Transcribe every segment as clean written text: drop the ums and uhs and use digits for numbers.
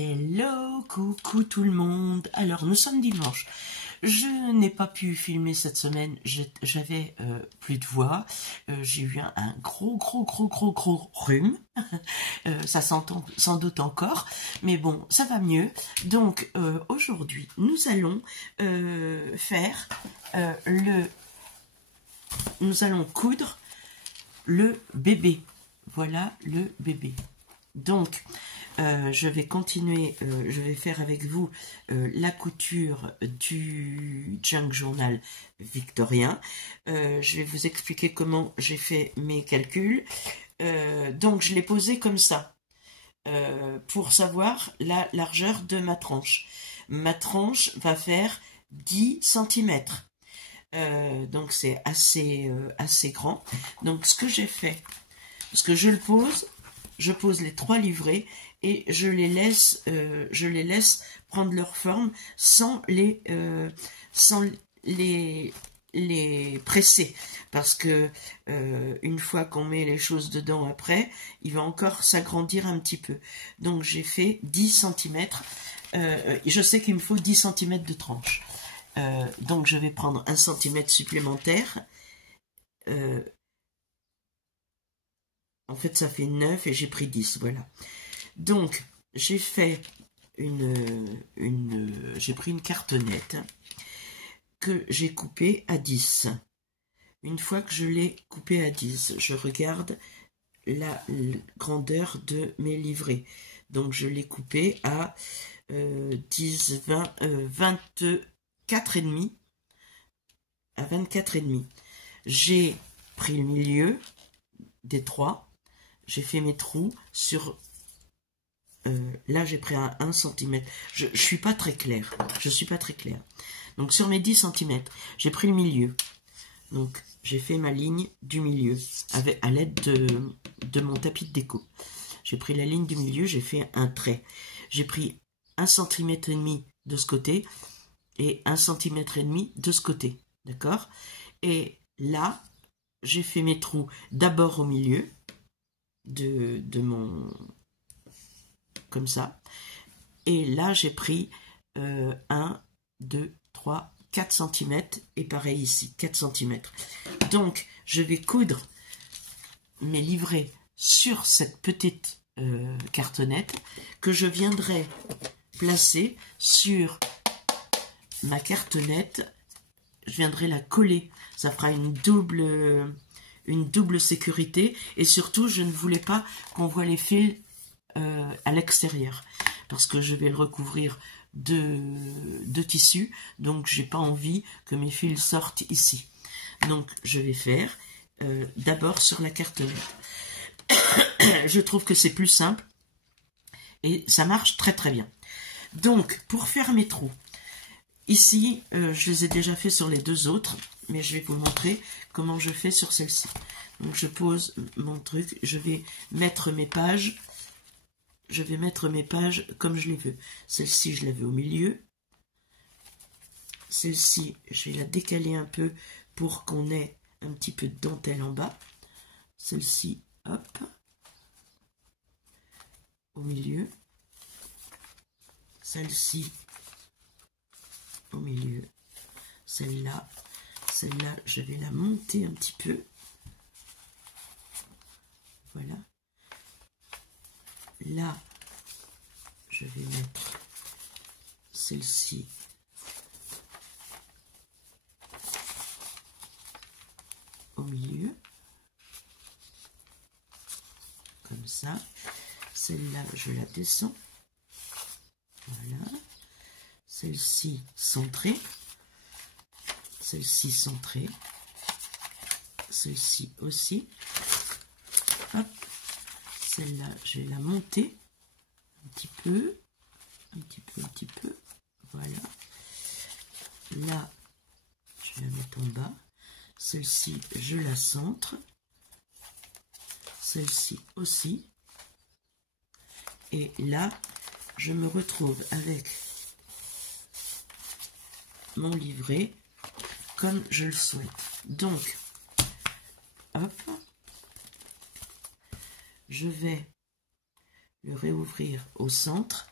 Hello, coucou tout le monde. Alors, nous sommes dimanche. Je n'ai pas pu filmer cette semaine. J'avais plus de voix. J'ai eu un gros rhume. Ça s'entend sans doute encore. Mais bon, ça va mieux. Donc, aujourd'hui, nous allons Nous allons coudre le bébé. Voilà le bébé. Donc, je vais continuer, je vais faire avec vous la couture du Junk Journal victorien. Je vais vous expliquer comment j'ai fait mes calculs. Donc, je l'ai posé comme ça, pour savoir la largeur de ma tranche. Ma tranche va faire 10 cm. Donc, c'est assez grand. Donc, ce que j'ai fait, parce que je pose les 3 livrets et je les laisse prendre leur forme sans les presser, parce que une fois qu'on met les choses dedans après, il va encore s'agrandir un petit peu. Donc j'ai fait 10 cm. Je sais qu'il me faut 10 cm de tranche. Donc je vais prendre 1 cm supplémentaire. En fait, ça fait 9 et j'ai pris 10, voilà. Donc, j'ai fait j'ai pris une cartonnette que j'ai coupée à 10. Une fois que je l'ai coupée à 10, je regarde la grandeur de mes livrets. Donc, je l'ai coupée à 10, 20, 24,5. À 24,5. J'ai pris le milieu des 3. J'ai fait mes trous sur... là, j'ai pris un 1 cm. Je suis pas très claire. Donc, sur mes 10 cm, j'ai pris le milieu. Donc, j'ai fait ma ligne du milieu à l'aide de mon tapis de déco. J'ai pris la ligne du milieu, j'ai fait un trait. J'ai pris 1,5 cm de ce côté et 1,5 cm de ce côté. D'accord? Et là, j'ai fait mes trous d'abord au milieu de mon... comme ça. Et là, j'ai pris 1, 2, 3, 4 cm. Et pareil ici, 4 cm. Donc, je vais coudre mes livrets sur cette petite cartonnette que je viendrai placer sur ma cartonnette. Je viendrai la coller. Ça fera une double sécurité. Et surtout, je ne voulais pas qu'on voit les fils à l'extérieur, parce que je vais le recouvrir de tissu, donc j'ai pas envie que mes fils sortent ici. Donc je vais faire d'abord sur la cartonnette. Je trouve que c'est plus simple et ça marche très bien. Donc pour faire mes trous, ici je les ai déjà fait sur les 2 autres, mais je vais vous montrer comment je fais sur celle-ci. Donc je pose mon truc, je vais mettre mes pages. Comme je les veux. Celle-ci, je la veux au milieu. Celle-ci, je vais la décaler un peu pour qu'on ait un petit peu de dentelle en bas. Celle-ci, hop, au milieu. Celle-ci, au milieu. Celle-là, je vais la monter un petit peu. Voilà. Là, je vais mettre celle-ci au milieu, comme ça. Celle-là, je la descends. Voilà. Celle-ci centrée. Celle-ci centrée. Celle-ci aussi. Hop. Celle-là, je vais la monter un petit peu, voilà. Là, je vais la mettre en bas. Celle-ci, je la centre. Celle-ci aussi. Et là, je me retrouve avec mon livret comme je le souhaite. Donc, hop. Je vais le réouvrir au centre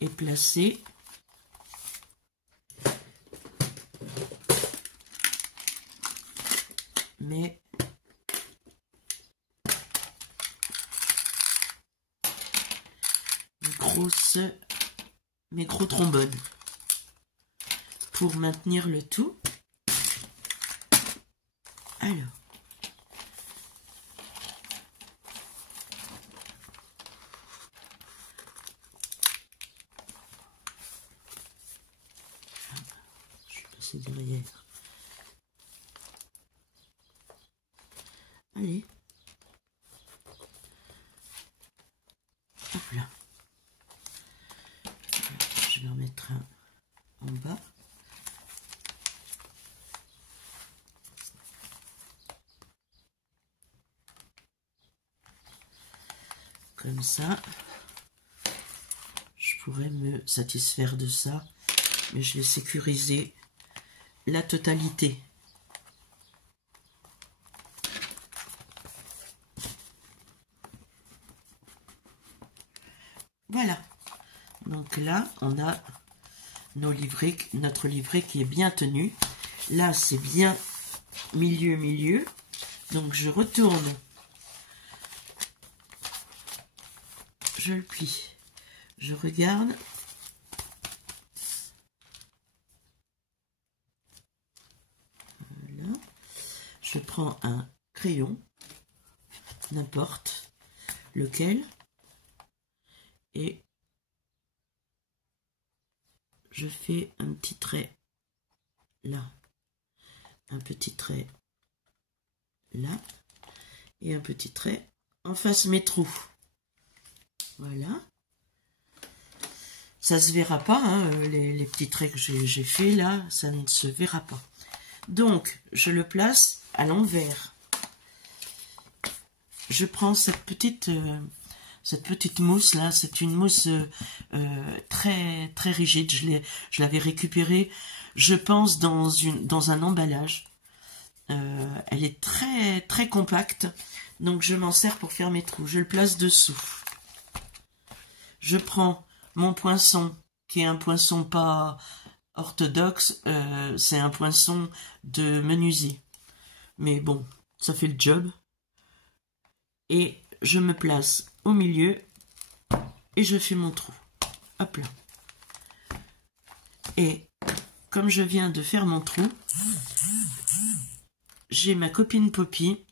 et placer mes gros trombones pour maintenir le tout. Alors, je vais passer derrière. Allez. Hop là. Je vais en mettre un en bas. Comme ça. Je pourrais me satisfaire de ça, mais je vais sécuriser la totalité. Voilà. Donc là, on a notre livret qui est bien tenu. Là, c'est bien milieu. Donc, je retourne. Je le plie. Je regarde. Voilà. Je prends un crayon, n'importe lequel, et je fais un petit trait là, un petit trait là, et un petit trait en face mes trous. Voilà. Ça se verra pas, hein, les petits traits que j'ai fait là, ça ne se verra pas. Donc, je le place à l'envers. Je prends cette petite mousse là, c'est une mousse très très rigide. Je l'avais récupérée, je pense, dans un emballage. Elle est très très compacte, donc je m'en sers pour faire mes trous. Je le place dessous. Je prends mon poinçon, qui est un poinçon pas orthodoxe, c'est un poinçon de menuisier. Mais bon, ça fait le job. Et je me place au milieu et je fais mon trou. Hop là. Et comme je viens de faire mon trou, j'ai ma copine Poppy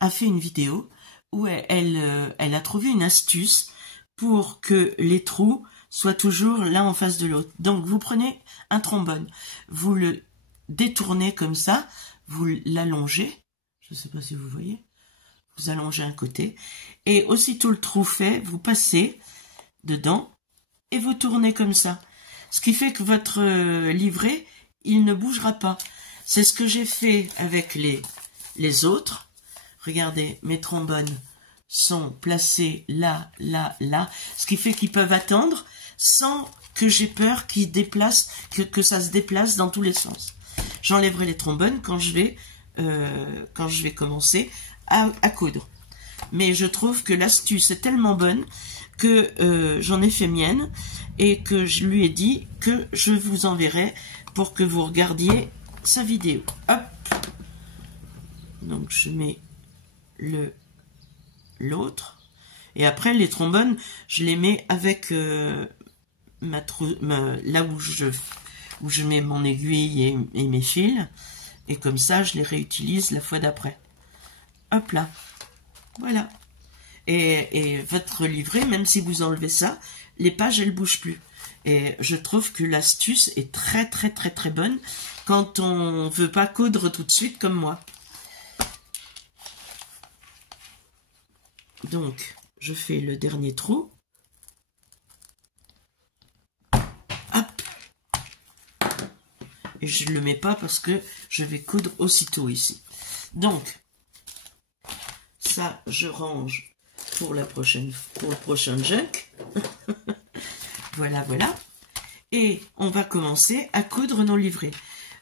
a fait une vidéo où elle a trouvé une astuce pour que les trous soient toujours l'un en face de l'autre. Donc vous prenez un trombone, vous le détournez comme ça, vous l'allongez, je ne sais pas si vous voyez, vous allongez un côté, et aussitôt le trou fait, vous passez dedans et vous tournez comme ça. Ce qui fait que votre livret, il ne bougera pas. C'est ce que j'ai fait avec les autres. Regardez, mes trombones sont placés là, là, là, ce qui fait qu'ils peuvent attendre sans que j'ai peur qu'ils déplacent, que ça se déplace dans tous les sens. J'enlèverai les trombones quand je vais commencer à coudre. Mais je trouve que l'astuce est tellement bonne que j'en ai fait mienne et que je lui ai dit que je vous enverrai pour que vous regardiez sa vidéo. Hop. Donc je mets l'autre et après les trombones je les mets avec là où je mets mon aiguille et mes fils, et comme ça je les réutilise la fois d'après. Hop là, voilà. Et votre livret, même si vous enlevez ça, les pages elles bougent plus. Et je trouve que l'astuce est très très très très bonne quand on veut pas coudre tout de suite comme moi. Donc, je fais le dernier trou. Hop. Et je ne le mets pas parce que je vais coudre aussitôt ici. Donc, ça, je range pour le prochain junk. Voilà, voilà. Et on va commencer à coudre nos livrets.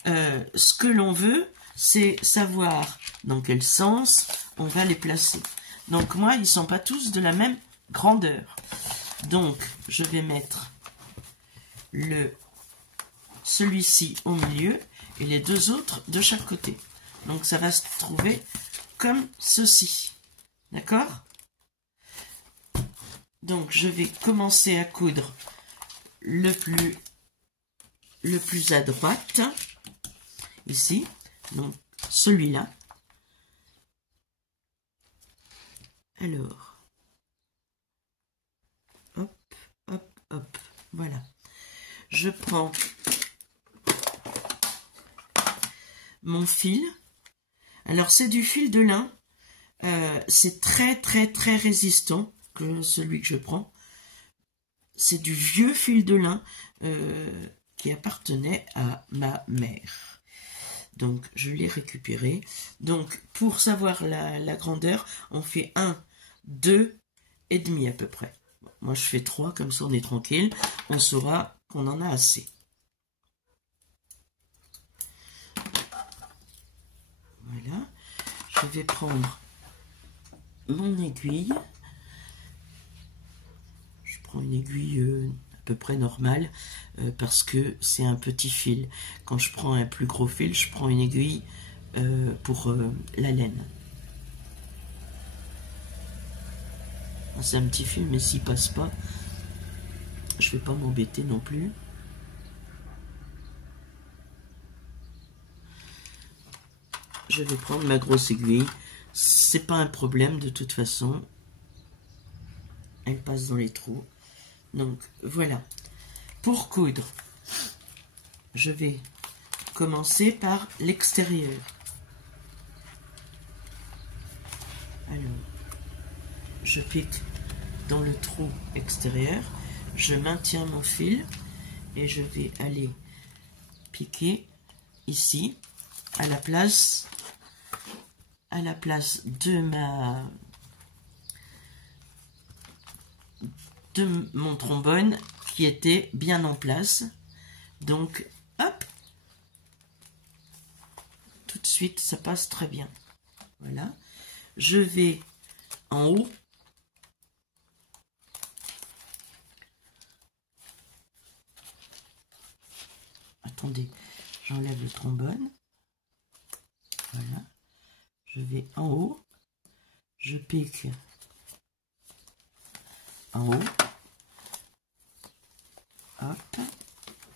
Ce que l'on veut, c'est savoir dans quel sens on va les placer. Donc moi, ils ne sont pas tous de la même grandeur. Donc, je vais mettre celui-ci au milieu et les deux autres de chaque côté. Donc, ça va se trouver comme ceci. D'accord? Donc, je vais commencer à coudre le plus à droite, ici, donc celui-là. Alors, hop, hop, hop, voilà. Je prends mon fil. Alors, c'est du fil de lin. C'est très, très, très résistant, celui que je prends. C'est du vieux fil de lin qui appartenait à ma mère. Donc, je l'ai récupéré. Donc, pour savoir la grandeur, on fait 1, 2 et demi à peu près. Moi, je fais 3, comme ça on est tranquille. On saura qu'on en a assez. Voilà. Je vais prendre mon aiguille. Je prends une aiguille à peu près normale parce que c'est un petit fil. Quand je prends un plus gros fil, je prends une aiguille pour la laine. C'est un petit fil, mais s'il passe pas, je vais pas m'embêter non plus. Je vais prendre ma grosse aiguille. C'est pas un problème de toute façon. Elle passe dans les trous. Donc voilà. Pour coudre, je vais commencer par l'extérieur. Alors, je pique dans le trou extérieur, je maintiens mon fil et je vais aller piquer ici à la place de mon trombone qui était bien en place. Donc hop, tout de suite ça passe très bien. Voilà, je vais en haut. Attendez, j'enlève le trombone. Voilà, je vais en haut, je pique en haut, hop,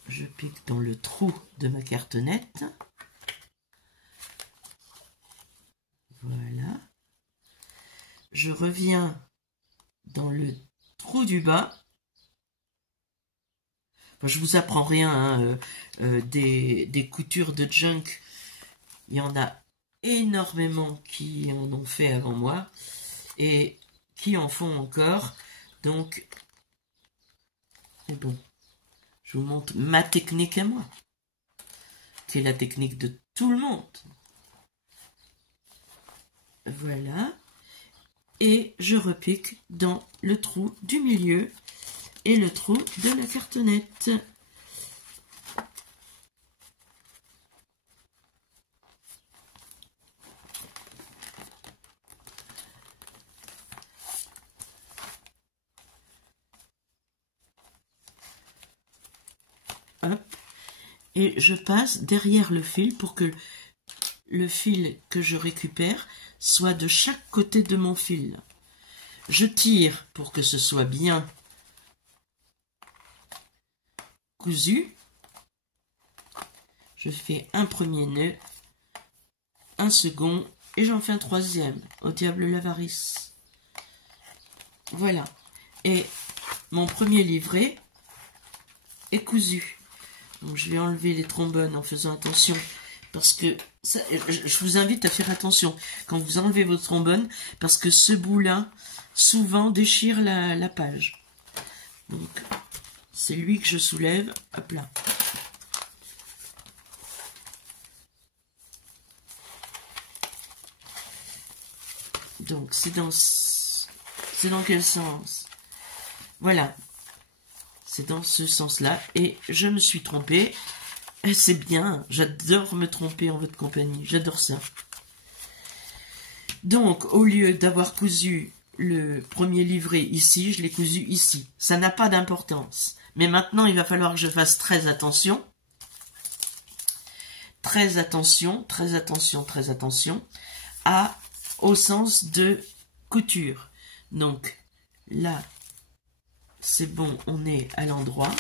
je pique dans le trou de ma cartonnette. Voilà, je reviens dans le trou du bas. Enfin, je vous apprends rien, hein, des coutures de junk, il y en a énormément qui en ont fait avant moi et qui en font encore. Donc, c'est bon. Je vous montre ma technique à moi, qui est la technique de tout le monde. Voilà. Et je repique dans le trou du milieu et le trou de la cartonnette. Hop. Et je passe derrière le fil pour que le fil que je récupère soit de chaque côté de mon fil. Je tire pour que ce soit bien cousu. Je fais un premier nœud, un second et j'en fais un troisième. Au diable l'avarice. Voilà. Et mon premier livret est cousu. Donc je vais enlever les trombones en faisant attention parce que ça, je vous invite à faire attention quand vous enlevez votre trombone parce que ce bout-là souvent déchire la page. Donc c'est lui que je soulève, hop là. Donc c'est dans quel sens? Voilà. C'est dans ce sens-là. Et je me suis trompée. C'est bien. J'adore me tromper en votre compagnie. J'adore ça. Donc, au lieu d'avoir cousu le premier livret ici, je l'ai cousu ici. Ça n'a pas d'importance. Mais maintenant, il va falloir que je fasse très attention. Très attention, très attention, très attention au sens de couture. Donc, là, c'est bon, on est à l'endroit.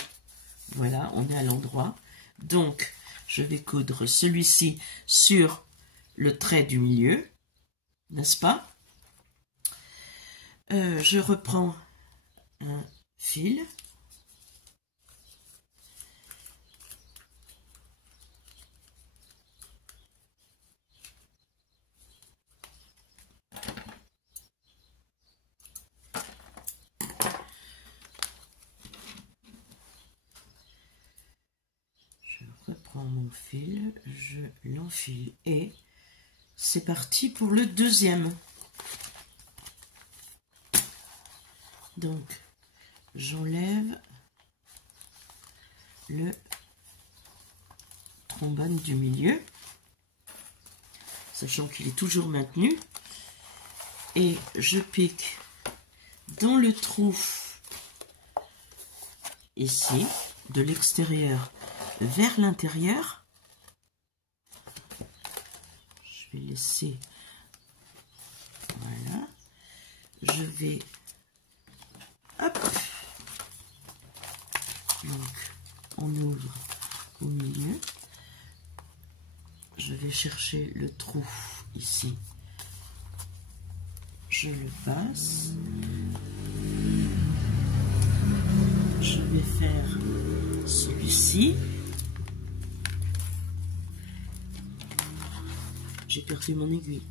Voilà, on est à l'endroit. Donc, je vais coudre celui-ci sur le trait du milieu, n'est-ce pas? Je reprends un fil. Je reprends mon fil, je l'enfile et c'est parti pour le deuxième. Donc, j'enlève le trombone du milieu, sachant qu'il est toujours maintenu, et je pique dans le trou ici, de l'extérieur vers l'intérieur. Je vais laisser, voilà, je vais, hop, donc on ouvre au milieu, je vais chercher le trou ici, je le passe, je vais faire celui-ci, j'ai perdu mon aiguille,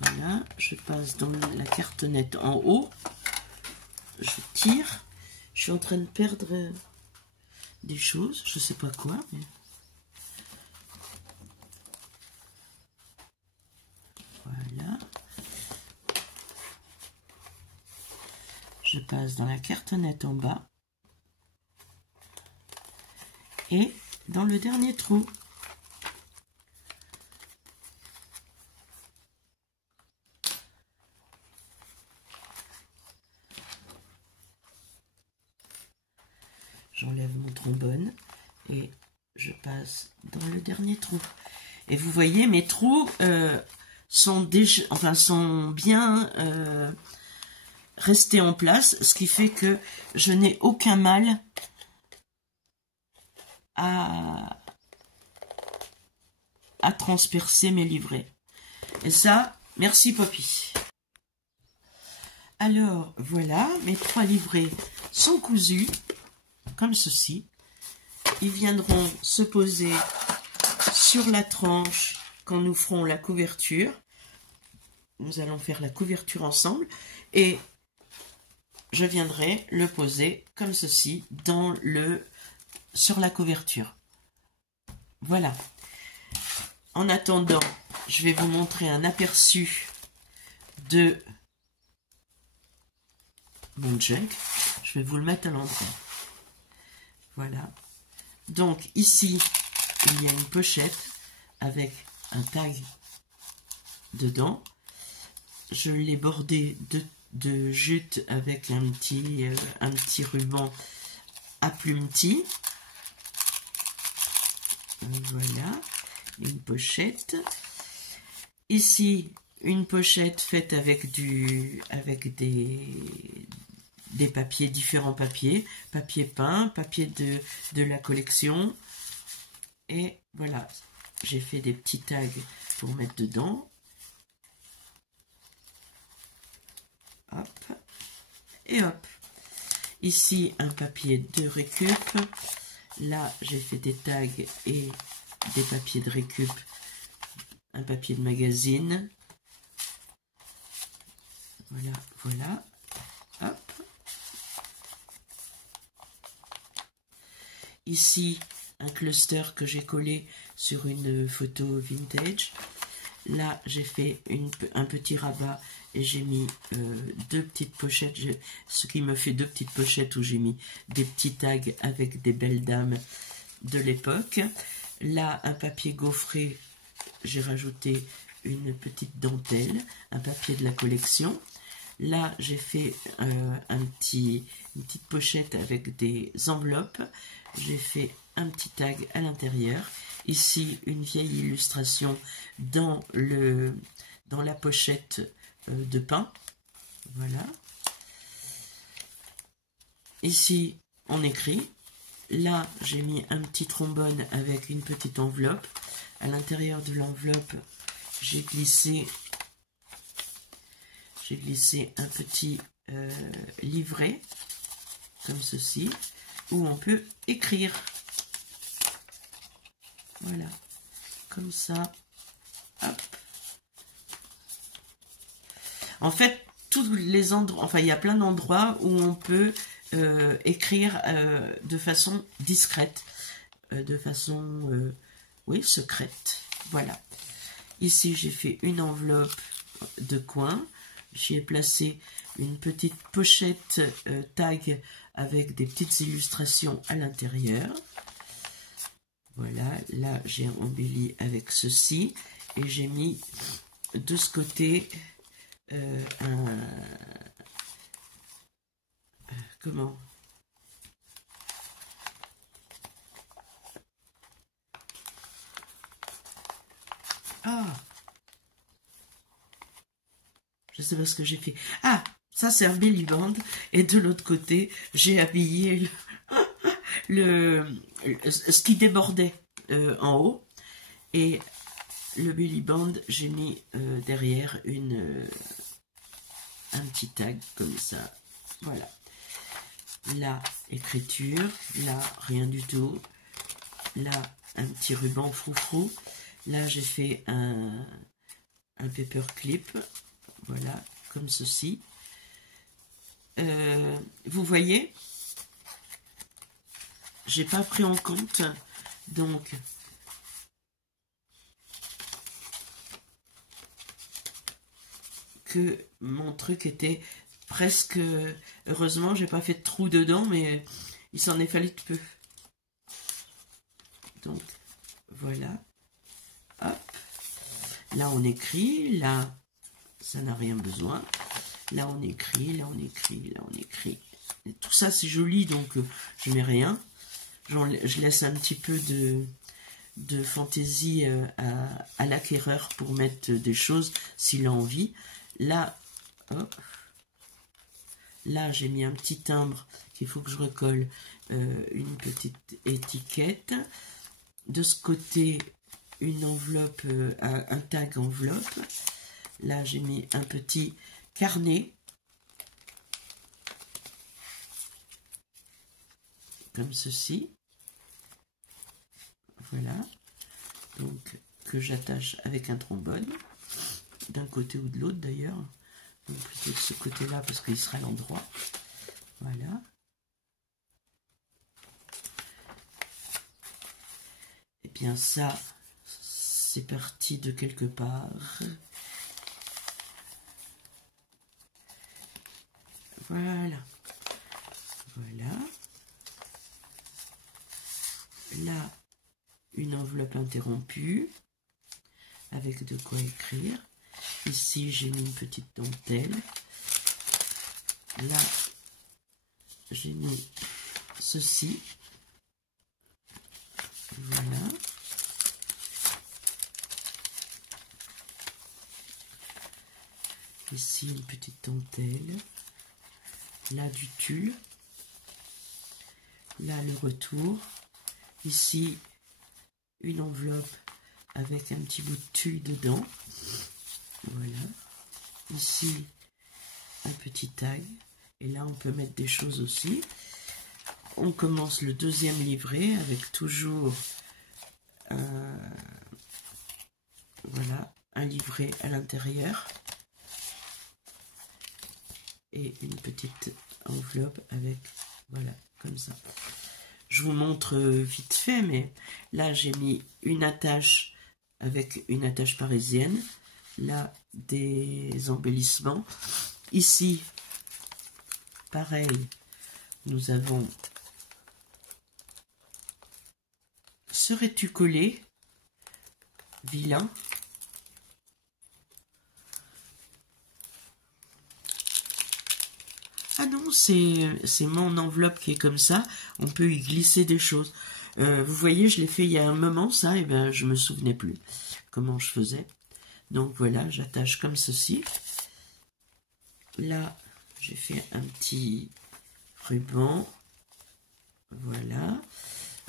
voilà, je passe dans la cartonnette en haut, je tire, je suis en train de perdre des choses, je sais pas quoi, mais... Voilà. Je passe dans la cartonnette en bas et dans le dernier trou. J'enlève mon trombone et je passe dans le dernier trou. Et vous voyez, mes trous sont bien restés en place, ce qui fait que je n'ai aucun mal à transpercer mes livrets. Et ça, merci Poppy. Alors, voilà, mes 3 livrets sont cousus, comme ceci. Ils viendront se poser sur la tranche quand nous ferons la couverture. Nous allons faire la couverture ensemble et je viendrai le poser comme ceci sur la couverture. Voilà. En attendant, je vais vous montrer un aperçu de mon junk. Je vais vous le mettre à l'endroit. Voilà. Donc ici, il y a une pochette avec un tag dedans. Je l'ai bordé de jute avec un petit ruban à plumetis. Voilà, une pochette. Ici, une pochette faite avec des papiers, différents papiers, papier peint, papier de la collection. Et voilà, j'ai fait des petits tags pour mettre dedans. Hop, et hop. Ici, un papier de récup. Là, j'ai fait des tags et des papiers de récup. Un papier de magazine. Voilà, voilà. Hop. Ici, un cluster que j'ai collé sur une photo vintage. Là, j'ai fait un petit rabat et j'ai mis 2 petites pochettes, ce qui me fait 2 petites pochettes où j'ai mis des petits tags avec des belles dames de l'époque. Là, un papier gaufré, j'ai rajouté une petite dentelle, un papier de la collection. Là, j'ai fait une petite pochette avec des enveloppes. J'ai fait un petit tag à l'intérieur. Ici, une vieille illustration dans la pochette de pain. Voilà. Ici, on écrit. Là, j'ai mis un petit trombone avec une petite enveloppe. À l'intérieur de l'enveloppe, j'ai glissé un petit livret, comme ceci, où on peut écrire. Voilà, comme ça. Hop. En fait, tous les endroits, enfin, il y a plein d'endroits où on peut écrire de façon discrète, de façon, oui, secrète. Voilà. Ici, j'ai fait une enveloppe de coin. J'y ai placé une petite pochette tag avec des petites illustrations à l'intérieur. Voilà, là j'ai embelli avec ceci et j'ai mis de ce côté comment? Ah! Je sais pas ce que j'ai fait. Ah! Ça c'est un belly band et de l'autre côté j'ai habillé ce qui débordait en haut et le belly band j'ai mis derrière un petit tag comme ça. Voilà. Là, écriture. Là, rien du tout. Là, un petit ruban froufrou. Là, j'ai fait un paperclip. Voilà, comme ceci. Vous voyez, j'ai pas pris en compte, donc, que mon truc était presque... Heureusement, j'ai pas fait de trou dedans, mais il s'en est fallu de peu. Donc, voilà. Hop. Là, on écrit. Là, ça n'a rien besoin. Là, on écrit. Là, on écrit. Là, on écrit. Et tout ça, c'est joli, donc je mets rien. Je laisse un petit peu de fantaisie à l'acquéreur pour mettre des choses s'il a envie. Là, hop. Là, j'ai mis un petit timbre qu'il faut que je recolle, une petite étiquette. De ce côté, une enveloppe, un tag enveloppe. Là, j'ai mis un petit carnet. Comme ceci. Voilà. Donc, que j'attache avec un trombone. D'un côté ou de l'autre d'ailleurs. Donc, plutôt de ce côté-là parce qu'il sera à l'endroit. Voilà. Et bien ça, c'est parti de quelque part. Voilà. Voilà. Là, une enveloppe interrompue avec de quoi écrire. Ici, j'ai mis une petite dentelle. Là, j'ai mis ceci. Voilà. Ici, une petite dentelle. Là, du tulle. Là, le retour. Ici, une enveloppe avec un petit bout de tulle dedans. Voilà. Ici, un petit tag. Et là, on peut mettre des choses aussi. On commence le deuxième livret avec toujours voilà, un livret à l'intérieur. Et une petite enveloppe avec, voilà, comme ça. Je vous montre vite fait, mais là, j'ai mis une attache avec une attache parisienne. Là, des embellissements. Ici, pareil, nous avons « Serais-tu collé, vilain ?» Ah non, c'est mon enveloppe qui est comme ça. On peut y glisser des choses. Vous voyez, je l'ai fait il y a un moment, ça, et ben je me souvenais plus comment je faisais. Donc voilà, j'attache comme ceci. Là, j'ai fait un petit ruban. Voilà,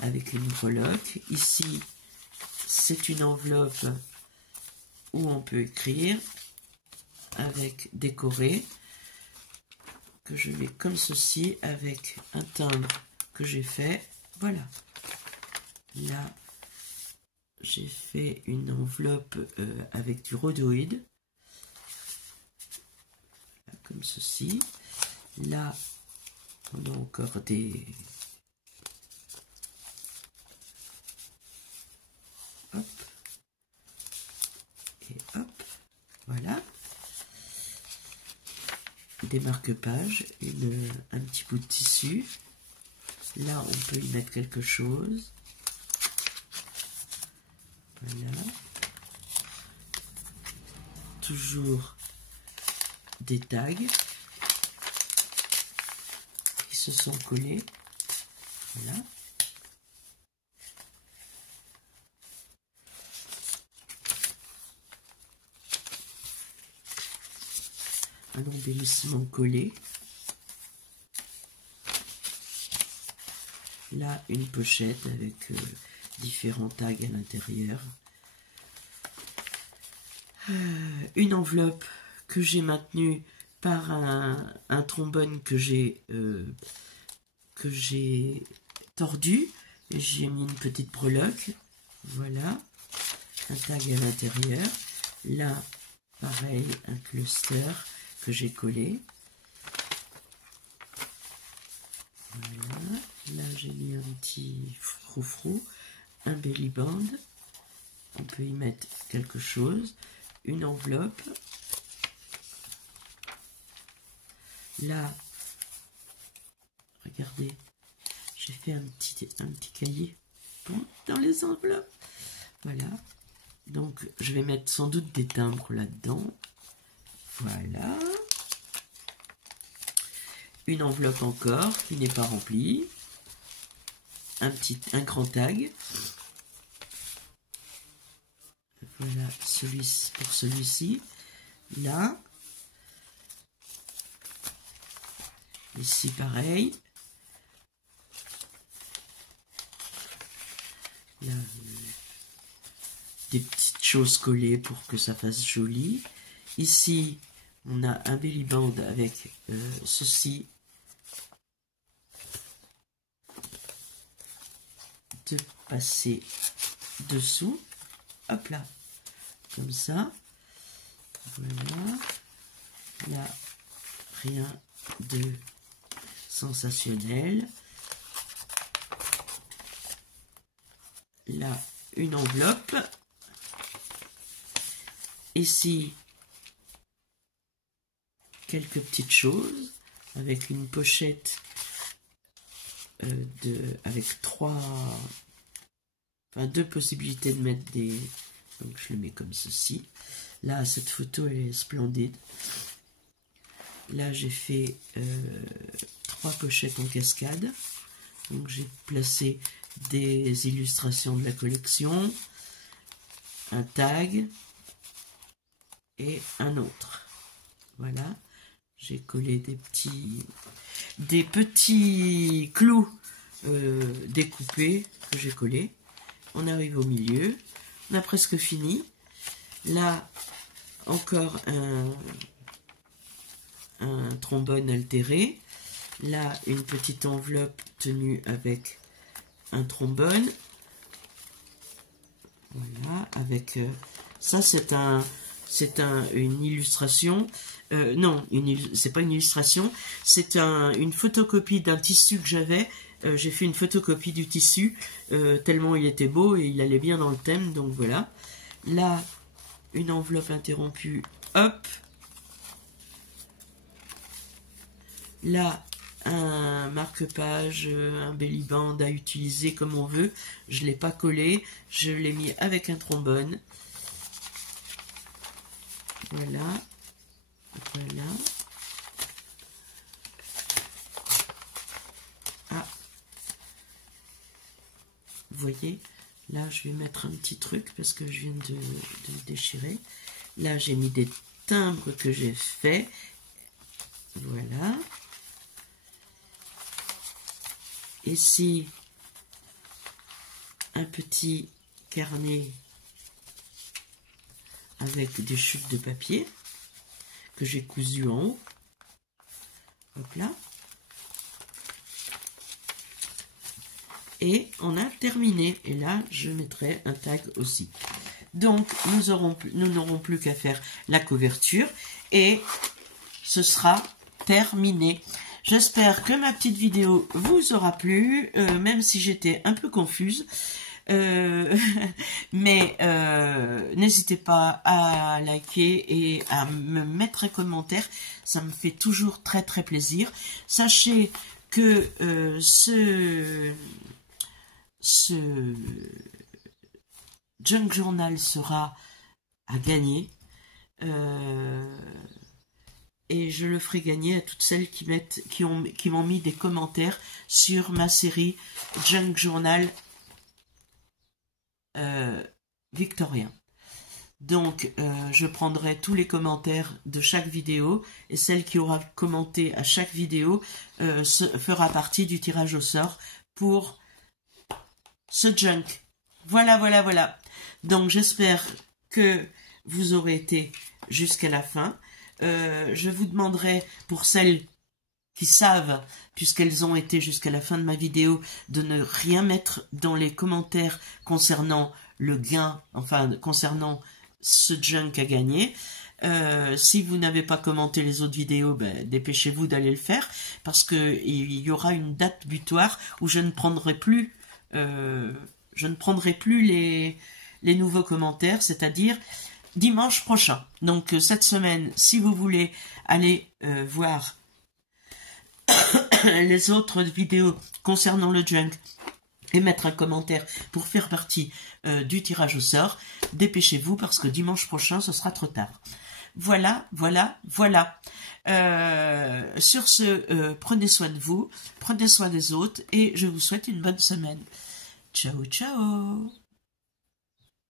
avec une breloque. Ici, c'est une enveloppe où on peut écrire avec décoré, que je mets comme ceci avec un timbre que j'ai fait. Voilà. Là, j'ai fait une enveloppe avec du rhodoïde, comme ceci. Là, on a encore des... Hop. Et hop. Voilà. Des marque-pages, un petit bout de tissu. Là, on peut y mettre quelque chose. Voilà. Toujours des tags qui se sont collés. Voilà. Un embellissement collé. Là, une pochette avec différents tags à l'intérieur. Une enveloppe que j'ai maintenue par un trombone que j'ai tordu. J'ai mis une petite breloque. Voilà. Un tag à l'intérieur. Là, pareil, un cluster que j'ai collé. Voilà. Là, j'ai mis un petit froufrou, un belly band. On peut y mettre quelque chose. Une enveloppe. Là, regardez, j'ai fait un petit cahier dans les enveloppes. Voilà. Donc, je vais mettre sans doute des timbres là-dedans. Voilà. Une enveloppe encore qui n'est pas remplie. Un grand tag. Voilà, pour celui-ci. Là. Ici, pareil. Là, des petites choses collées pour que ça fasse joli. Ici, on a un belly band avec ceci. De passer dessous. Hop là. Comme ça. Voilà. Là, rien de sensationnel. Là, une enveloppe. Ici, quelques petites choses avec une pochette avec deux possibilités de mettre des... Donc je le mets comme ceci. Là, cette photo, elle est splendide. Là, j'ai fait 3 pochettes en cascade. Donc j'ai placé des illustrations de la collection, un tag et un autre. Voilà. J'ai collé des petits clous découpés que j'ai collés. On arrive au milieu. On a presque fini. Là, encore un trombone altéré. Là, une petite enveloppe tenue avec un trombone. Voilà, avec... ça, c'est une illustration. Non, c'est pas une illustration. C'est une photocopie d'un tissu que j'avais. J'ai fait une photocopie du tissu, tellement il était beau et il allait bien dans le thème, donc voilà. Là, une enveloppe interrompue, hop. Là, un marque-page, un belly band à utiliser comme on veut. Je ne l'ai pas collé, je l'ai mis avec un trombone. Voilà. Voilà. voyez, là, je vais mettre un petit truc parce que je viens de le déchirer. Là, j'ai mis des timbres que j'ai fait. Voilà. Ici, un petit carnet avec des chutes de papier que j'ai cousu en haut. Hop là. Et on a terminé. Et là, je mettrai un tag aussi. Donc, nous n'aurons plus qu'à faire la couverture. Et ce sera terminé. J'espère que ma petite vidéo vous aura plu, même si j'étais un peu confuse. Mais n'hésitez pas à liker et à me mettre un commentaire. Ça me fait toujours très très plaisir. Sachez que ce Junk Journal sera à gagner. Et je le ferai gagner à toutes celles qui m'ont mis des commentaires sur ma série Junk Journal victorien. Donc je prendrai tous les commentaires de chaque vidéo et celle qui aura commenté à chaque vidéo fera partie du tirage au sort pour ce junk. Voilà. Donc j'espère que vous aurez été jusqu'à la fin. Je vous demanderai, pour celles qui savent, puisqu'elles ont été jusqu'à la fin de ma vidéo, de ne rien mettre dans les commentaires concernant le gain, enfin concernant ce junk à gagner. Si vous n'avez pas commenté les autres vidéos, dépêchez-vous d'aller le faire, parce que il y aura une date butoir où je ne prendrai plus les nouveaux commentaires, c'est-à-dire dimanche prochain. Donc cette semaine, si vous voulez aller voir les autres vidéos concernant le junk et mettre un commentaire pour faire partie du tirage au sort, dépêchez-vous parce que dimanche prochain, ce sera trop tard. Voilà. Sur ce, prenez soin de vous, prenez soin des autres et je vous souhaite une bonne semaine. Ciao.